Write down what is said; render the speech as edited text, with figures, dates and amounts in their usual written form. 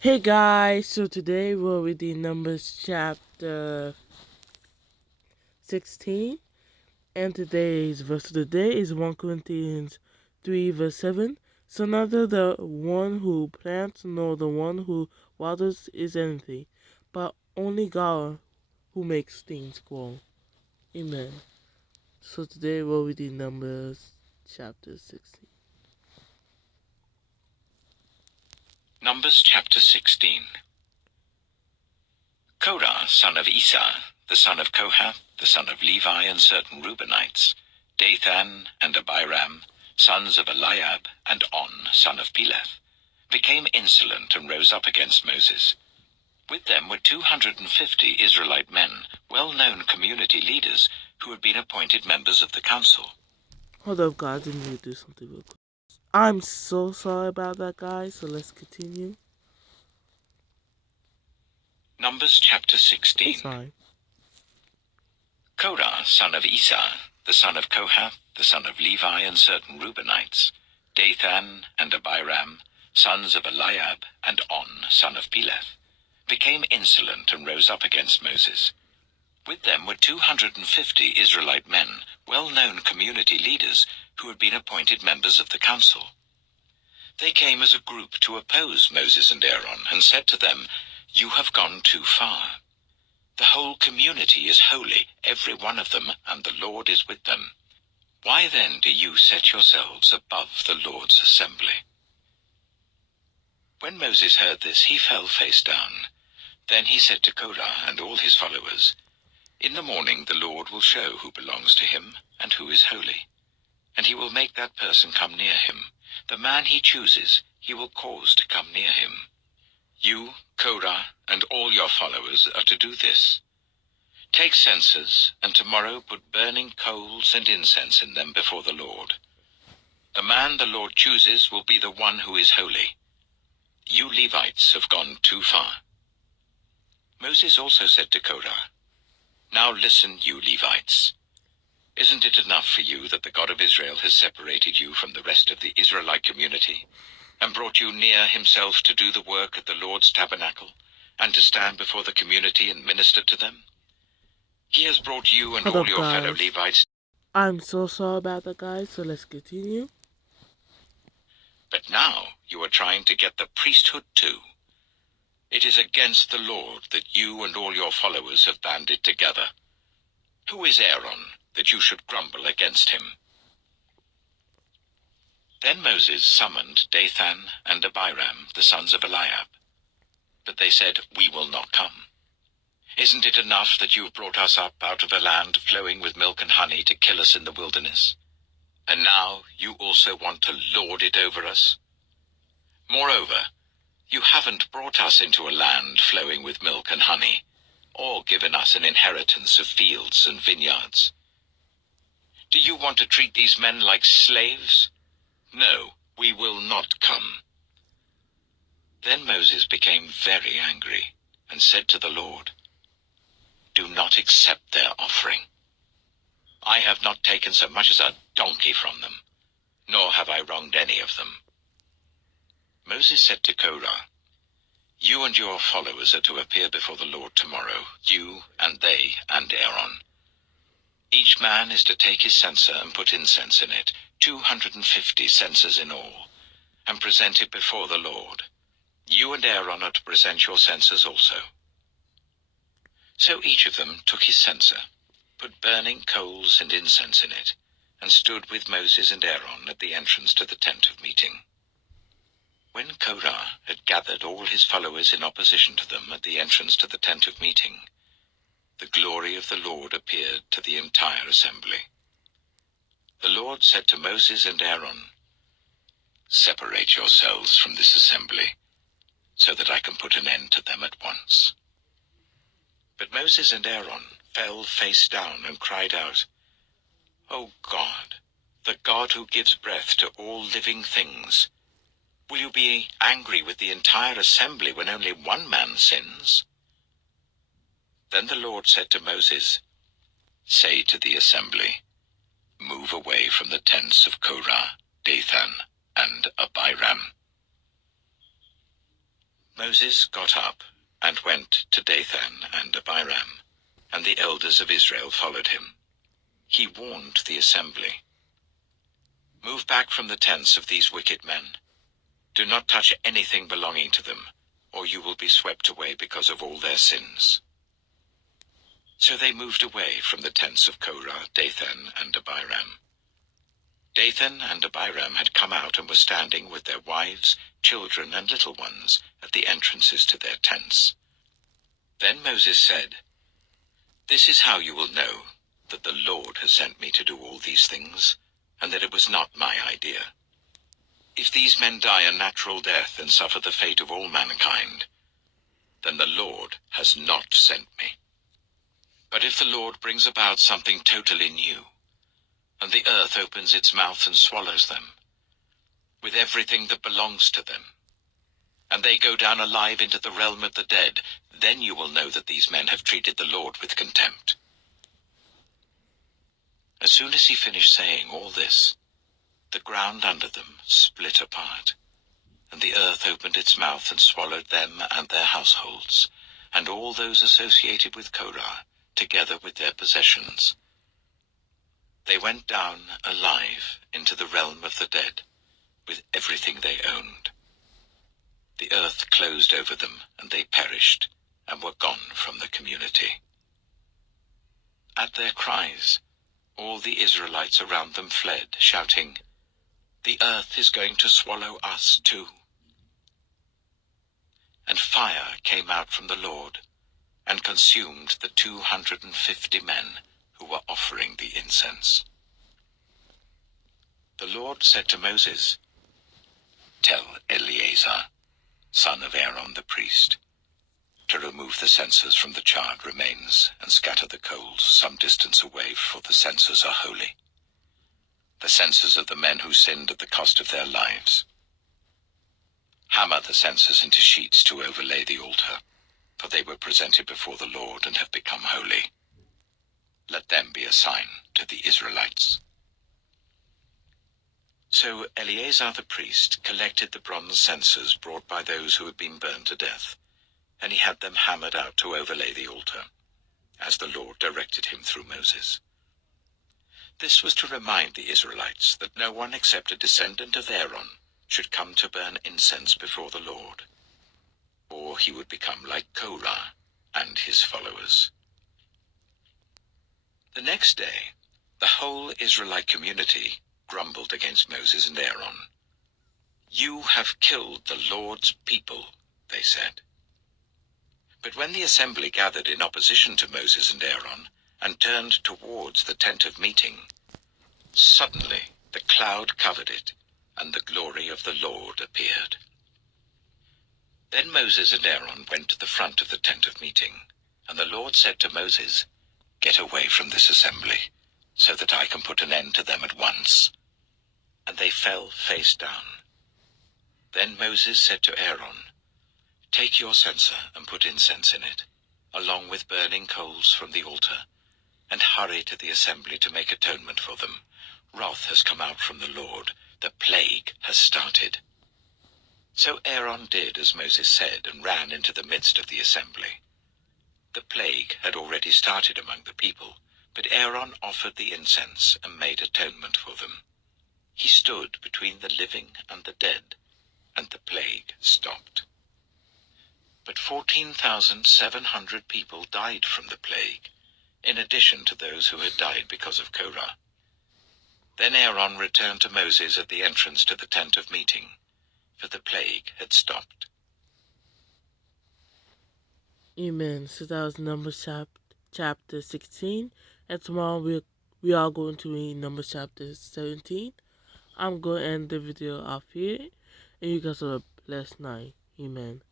Hey guys, so today we're reading Numbers chapter 16, and today's verse of the day is 1 Corinthians 3 verse 7. So neither the one who plants nor the one who waters is anything, but only God who makes things grow. Amen. So today we're reading Numbers chapter 16. Numbers chapter 16. Korah, son of Esau, the son of Kohath, the son of Levi, and certain Reubenites, Dathan and Abiram, sons of Eliab, and On, son of Peleth, became insolent and rose up against Moses. With them were 250 Israelite men, well-known community leaders, who had been appointed members of the council. Hold up, guys, I need to do something real quick. I'm so sorry about that, guys, so let's continue. Numbers chapter 16. It's fine. Korah, son of Esau, the son of Kohath, the son of Levi, and certain Reubenites, Dathan and Abiram, sons of Eliab, and On, son of Peleth, became insolent and rose up against Moses. With them were 250 Israelite men, well-known community leaders, who had been appointed members of the council. They came as a group to oppose Moses and Aaron, and said to them, "You have gone too far. The whole community is holy, every one of them, and the Lord is with them. Why then do you set yourselves above the Lord's assembly?" When Moses heard this, he fell face down. Then he said to Korah and all his followers, "In the morning the Lord will show who belongs to him and who is holy, and he will make that person come near him. The man he chooses he will cause to come near him. You, Korah, and all your followers are to do this. Take censers, and tomorrow put burning coals and incense in them before the Lord. The man the Lord chooses will be the one who is holy. You Levites have gone too far." Moses also said to Korah, "Now listen, you Levites. Isn't it enough for you that the God of Israel has separated you from the rest of the Israelite community, and brought you near himself to do the work at the Lord's tabernacle, and to stand before the community and minister to them? He has brought you and Hold all up, your fellow guys. Levites." I'm so sorry about that, guys, so let's continue. "But now you are trying to get the priesthood too. It is against the Lord that you and all your followers have banded together. Who is Aaron, that you should grumble against him?" Then Moses summoned Dathan and Abiram, the sons of Eliab. But they said, "We will not come. Isn't it enough that you have brought us up out of a land flowing with milk and honey to kill us in the wilderness? And now you also want to lord it over us? Moreover, you haven't brought us into a land flowing with milk and honey, or given us an inheritance of fields and vineyards. Do you want to treat these men like slaves? No, we will not come." Then Moses became very angry and said to the Lord, "Do not accept their offering. I have not taken so much as a donkey from them, nor have I wronged any of them." Moses said to Korah, "You and your followers are to appear before the Lord tomorrow, you and they and Aaron. Each man is to take his censer and put incense in it, 250 censers in all, and present it before the Lord. You and Aaron are to present your censers also." So each of them took his censer, put burning coals and incense in it, and stood with Moses and Aaron at the entrance to the tent of meeting. When Korah had gathered all his followers in opposition to them at the entrance to the tent of meeting, the glory of the Lord appeared to the entire assembly. The Lord said to Moses and Aaron, "Separate yourselves from this assembly, so that I can put an end to them at once." But Moses and Aaron fell face down and cried out, "O God, the God who gives breath to all living things, will you be angry with the entire assembly when only one man sins?" Then the Lord said to Moses, "Say to the assembly, 'Move away from the tents of Korah, Dathan, and Abiram.'" Moses got up and went to Dathan and Abiram, and the elders of Israel followed him. He warned the assembly, "Move back from the tents of these wicked men. Do not touch anything belonging to them, or you will be swept away because of all their sins." So they moved away from the tents of Korah, Dathan, and Abiram. Dathan and Abiram had come out and were standing with their wives, children, and little ones at the entrances to their tents. Then Moses said, "This is how you will know that the Lord has sent me to do all these things, and that it was not my idea. If these men die a natural death and suffer the fate of all mankind, then the Lord has not sent me. But if the Lord brings about something totally new, and the earth opens its mouth and swallows them, with everything that belongs to them, and they go down alive into the realm of the dead, then you will know that these men have treated the Lord with contempt." As soon as he finished saying all this, the ground under them split apart, and the earth opened its mouth and swallowed them and their households, and all those associated with Korah, together with their possessions. They went down alive into the realm of the dead, with everything they owned. The earth closed over them, and they perished, and were gone from the community. At their cries, all the Israelites around them fled, shouting, "The earth is going to swallow us too." And fire came out from the Lord, and consumed the 250 men who were offering the incense. The Lord said to Moses, "Tell Eleazar, son of Aaron the priest, to remove the censers from the charred remains and scatter the coals some distance away, for the censers are holy, the censers of the men who sinned at the cost of their lives. Hammer the censers into sheets to overlay the altar, for they were presented before the Lord and have become holy. Let them be a sign to the Israelites." So Eleazar the priest collected the bronze censers brought by those who had been burned to death, and he had them hammered out to overlay the altar, as the Lord directed him through Moses. This was to remind the Israelites that no one except a descendant of Aaron should come to burn incense before the Lord, or he would become like Korah and his followers. The next day, the whole Israelite community grumbled against Moses and Aaron. "You have killed the Lord's people," they said. But when the assembly gathered in opposition to Moses and Aaron and turned towards the tent of meeting, suddenly the cloud covered it, and the glory of the Lord appeared. Then Moses and Aaron went to the front of the tent of meeting, and the Lord said to Moses, "Get away from this assembly, so that I can put an end to them at once." And they fell face down. Then Moses said to Aaron, "Take your censer and put incense in it, along with burning coals from the altar, and hurry to the assembly to make atonement for them. Wrath has come out from the Lord. The plague has started." So Aaron did as Moses said and ran into the midst of the assembly. The plague had already started among the people, but Aaron offered the incense and made atonement for them. He stood between the living and the dead, and the plague stopped. But 14,700 people died from the plague, in addition to those who had died because of Korah. Then Aaron returned to Moses at the entrance to the tent of meeting, for the plague had stopped. Amen. So that was Numbers chapter 16, and tomorrow we are going to read Numbers chapter 17. I'm going to end the video off here, and you guys have a blessed night. Amen.